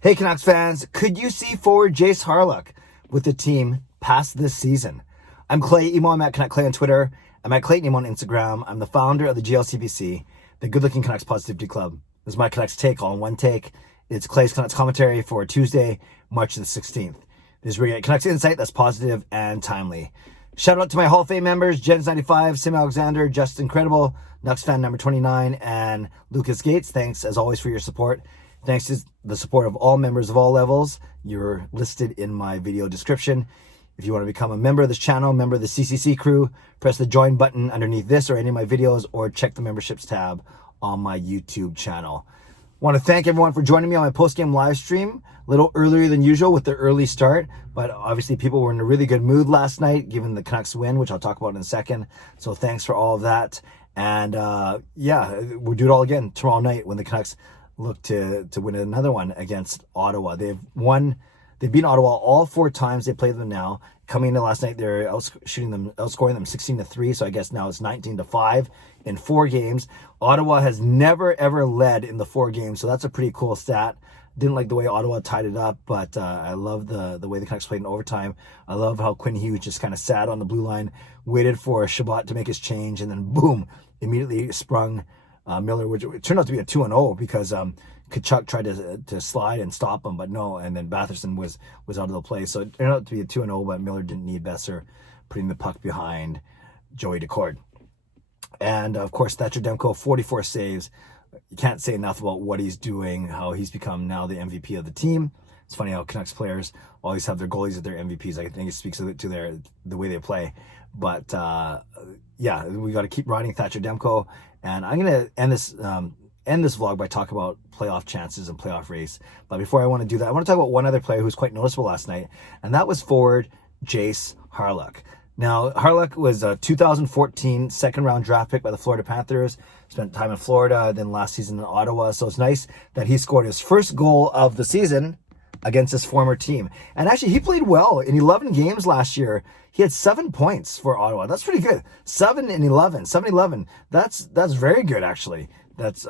Hey Canucks fans, could you see forward Jayce Hawryluk with the team past this season? I'm Clay Emo, I'm at Canuck Clay on Twitter. I'm at Clayton Emo on Instagram. I'm the founder of the GLCPC, the Good Looking Canucks Positivity Club. This is my Canucks take, all in one take. It's Clay's Canucks commentary for Tuesday, March the 16th. This is where you get Canucks insight that's positive and timely. Shout out to my Hall of Fame members, Jens95, Simalexander, Justin Credible, nucksfan number 29, and Lucas Gates. Thanks as always for your support. Thanks to the support of all members of all levels. You're listed in my video description. If you want to become a member of this channel, member of the CCC Crew, press the join button underneath this or any of my videos, or check the memberships tab on my YouTube channel. I want to thank everyone for joining me on my post-game live stream. A little earlier than usual with the early start, but obviously people were in a really good mood last night, given the Canucks win, which I'll talk about in a second. So thanks for all of that. And yeah, we'll do it all again tomorrow night when the Canucks look to win another one against Ottawa. They've beaten Ottawa all 4 times they played them now. Coming into last night, they're outscoring them 16-3. So I guess now it's 19-5 in 4 games. Ottawa has never ever led in the 4 games, so that's a pretty cool stat. Didn't like the way Ottawa tied it up, but I love the way the Canucks played in overtime. I love how Quinn Hughes just kind of sat on the blue line, waited for Schmidt to make his change, and then boom, immediately sprung Miller, which it turned out to be a 2-0 because Tkachuk tried to slide and stop him, but no, and then Batherson was out of the play. So it turned out to be a 2-0, but Miller didn't need Besser putting the puck behind Joey Daccord. And of course, Thatcher Demko, 44 saves. You can't say enough about what he's doing, how he's become now the MVP of the team. It's funny how Canucks players always have their goalies as their MVPs. I think it speaks to the way they play. But yeah, we got to keep riding Thatcher Demko. And I'm going to end this vlog by talking about playoff chances and playoff race. But before I want to do that, I want to talk about one other player who was quite noticeable last night, and that was forward Jayce Hawryluk. Now, Hawryluk was a 2014 second-round draft pick by the Florida Panthers, spent time in Florida, then last season in Ottawa. So it's nice that he scored his first goal of the season against his former team. And actually, he played well in 11 games last year. He had 7 points for Ottawa. That's pretty good. 7-11. That's very good, actually. That's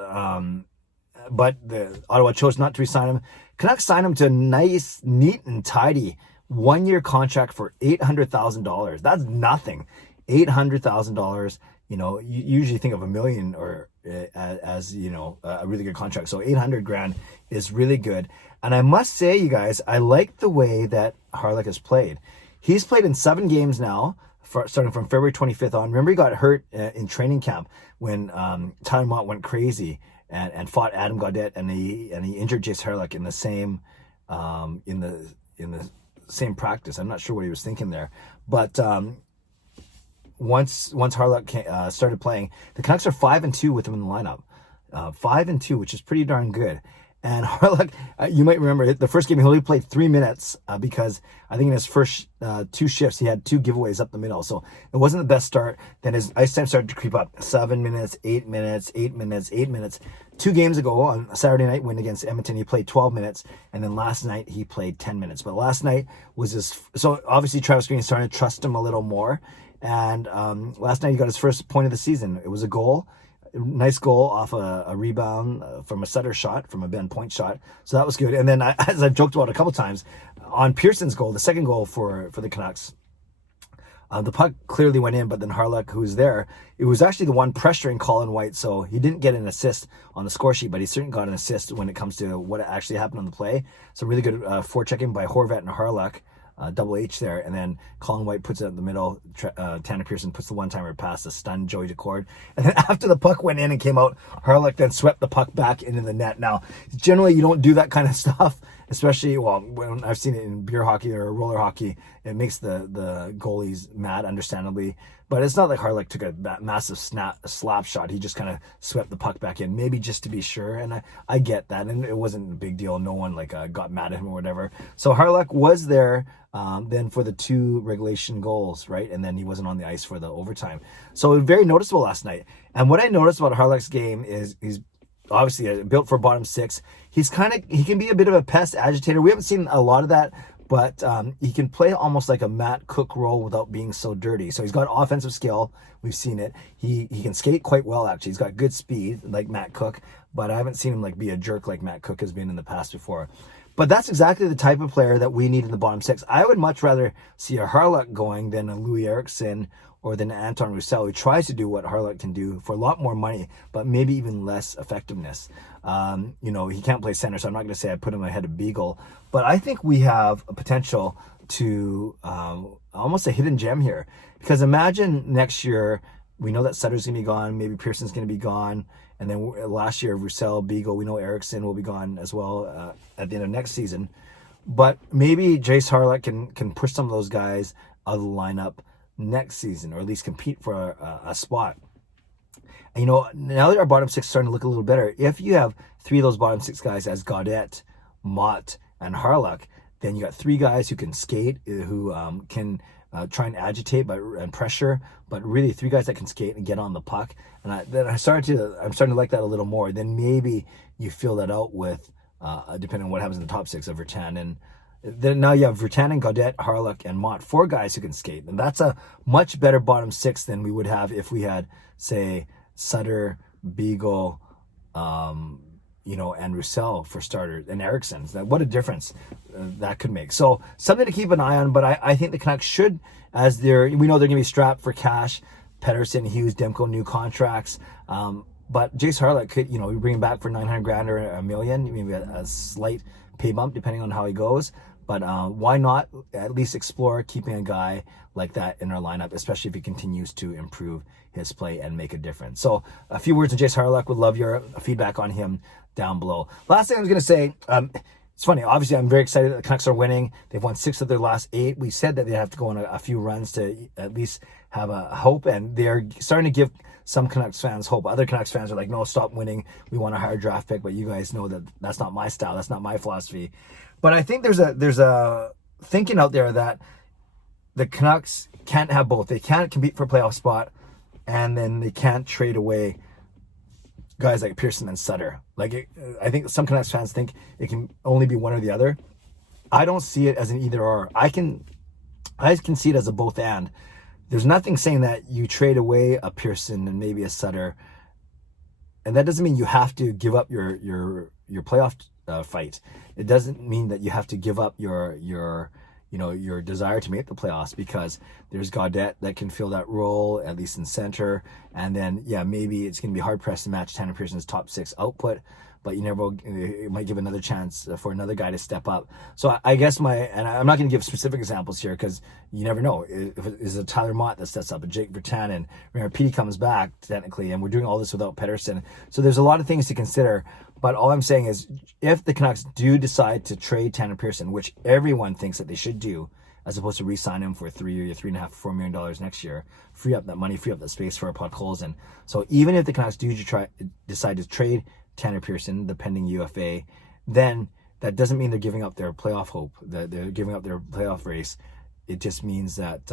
but the Ottawa chose not to re-sign him. Canucks signed him to a nice, neat, and tidy 1-year contract for $800,000. That's nothing. $800,000. You know, you usually think of $1 million or as you know, a really good contract. So $800,000 is really good. And I must say, you guys, I like the way that Hawryluk has played. He's played in 7 games now, starting from February 25th on. Remember, he got hurt in training camp when Tyler Mott went crazy and fought Adam Gaudette, and he injured Jayce Hawryluk in the same in the same practice. I'm not sure what he was thinking there, but once Hawryluk started playing, the Canucks are 5-2 with him in the lineup, 5-2, which is pretty darn good. And Hawryluk, you might remember the first game he only played 3 minutes because I think in his first 2 shifts he had 2 giveaways up the middle, so it wasn't the best start. Then his ice time started to creep up: 7 minutes, 8 minutes, 8 minutes, 8 minutes. 2 games ago on Saturday night win against Edmonton, he played 12 minutes, and then last night he played 10 minutes. But last night was so obviously Travis Green is starting to trust him a little more. And last night he got his first point of the season. It was a goal. Nice goal off a rebound from a Sutter shot, from a Ben Point shot. So that was good. And then, as I've joked about a couple times, on Pearson's goal, the second goal for the Canucks, the puck clearly went in, but then Hawryluk, who was there, it was actually the one pressuring Colin White. So he didn't get an assist on the score sheet, but he certainly got an assist when it comes to what actually happened on the play. So really good forechecking by Horvat and Hawryluk. Double H there, and then Colin White puts it in the middle. Tanner Pearson puts the one-timer past the stunned Joey Daccord, and then after the puck went in and came out, Hawryluk then swept the puck back into the net. Now, generally you don't do that kind of stuff, especially, well, when I've seen it in beer hockey or roller hockey. It makes the goalies mad, understandably, but it's not like Hawryluk took a massive slap shot. He just kind of swept the puck back in, maybe just to be sure, and I get that, and it wasn't a big deal. No one got mad at him or whatever. So Hawryluk was there then for the 2 regulation goals, right? And then he wasn't on the ice for the overtime. So very noticeable last night. And what I noticed about Hawryluk's game is he's obviously built for bottom 6. He can be a bit of a pest agitator. We haven't seen a lot of that, but he can play almost like a Matt Cook role without being so dirty. So he's got offensive skill. We've seen it. He can skate quite well, actually. He's got good speed, like Matt Cook, but I haven't seen him like be a jerk like Matt Cook has been in the past before. But that's exactly the type of player that we need in the bottom six. I would much rather see a Hawryluk going than a Louis Eriksson or than Anton Roussel, who tries to do what Hawryluk can do for a lot more money, but maybe even less effectiveness. He can't play center, so I'm not going to say I put him ahead of Beagle, but I think we have a potential to almost a hidden gem here. Because imagine next year, we know that Sutter's going to be gone, maybe Pearson's going to be gone, and then last year, Roussel, Beagle, we know Eriksson will be gone as well at the end of next season. But maybe Jayce Hawryluk can push some of those guys out of the lineup next season, or at least compete for a spot. And, now that our bottom six is starting to look a little better, if you have three of those bottom six guys as Gaudette, Mott, and Hawryluk, then you got three guys who can skate, who can try and agitate and pressure, but really three guys that can skate and get on the puck. And I'm starting to like that a little more. Then maybe you fill that out with, depending on what happens in the top six, of Virtanen. Then now you have Virtanen, Gaudette, Hawryluk, and Mott, four guys who can skate. And that's a much better bottom six than we would have if we had, say, Sutter, Beagle, and Roussel for starters, and Eriksson. What a difference that could make. So something to keep an eye on, but I think the Canucks should, we know they're going to be strapped for cash. Pettersson, Hughes, Demko, new contracts. But Jayce Hawryluk could, we bring him back for $900,000 or $1 million, maybe a slight pay bump depending on how he goes. But why not at least explore keeping a guy like that in our lineup, especially if he continues to improve his play and make a difference. So a few words on Jayce Hawryluk. Would love your feedback on him down below. Last thing I was going to say, it's funny. Obviously, I'm very excited that the Canucks are winning. They've won 6 of their last 8. We said that they have to go on a few runs to at least have a hope, and they're starting to give some Canucks fans hope. Other Canucks fans are like, no, stop winning. We want a higher draft pick, but you guys know that that's not my style. That's not my philosophy. But I think there's a thinking out there that the Canucks can't have both. They can't compete for a playoff spot, and then they can't trade away guys like Pearson and Sutter. I think some Canucks fans think it can only be one or the other. I don't see it as an either or. I can see it as a both and. There's nothing saying that you trade away a Pearson and maybe a Sutter, and that doesn't mean you have to give up your playoff fight. It doesn't mean that you have to give up your desire to make the playoffs, because there's Gaudette that can fill that role, at least in center. And then, maybe it's going to be hard pressed to match Tanner Pearson's top 6 output, but it might give another chance for another guy to step up. So I guess and I'm not going to give specific examples here, because you never know. If it is a Tyler Mott that steps up, a Jake Virtanen, remember Petey comes back technically, and we're doing all this without Pettersson. So there's a lot of things to consider. But all I'm saying is, if the Canucks do decide to trade Tanner Pearson, which everyone thinks that they should do, as opposed to re-sign him for $3 or $3.5, $4 million next year, free up that money, free up that space for a Podkolzin. So even if the Canucks do decide to trade Tanner Pearson, the pending UFA, then that doesn't mean they're giving up their playoff hope, that they're giving up their playoff race. It just means that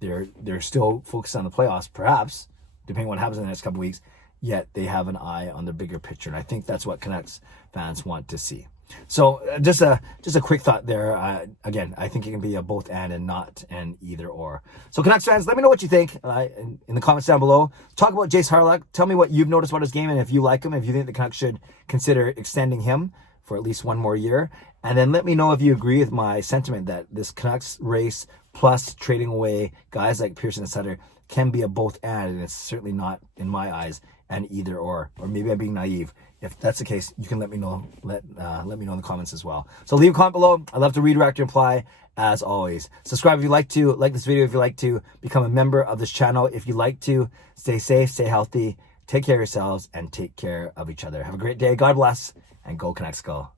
they're still focused on the playoffs, perhaps, depending on what happens in the next couple of weeks, yet they have an eye on the bigger picture. And I think that's what Canucks fans want to see. So just a quick thought there. Again, I think it can be a both and not an either or. So Canucks fans, let me know what you think in the comments down below. Talk about Jayce Hawryluk. Tell me what you've noticed about his game, and if you like him, if you think the Canucks should consider extending him for at least one more year. And then let me know if you agree with my sentiment that this Canucks race plus trading away guys like Pearson and Sutter can be a both and it's certainly not, in my eyes, an either or maybe I'm being naive. If that's the case, you can let me know. Let me know in the comments as well. So leave a comment below. I love to read, react, and reply as always. Subscribe if you like to. Like this video if you like to. Become a member of this channel if you like to. Stay safe, stay healthy, take care of yourselves, and take care of each other. Have a great day. God bless, and go Canucks go.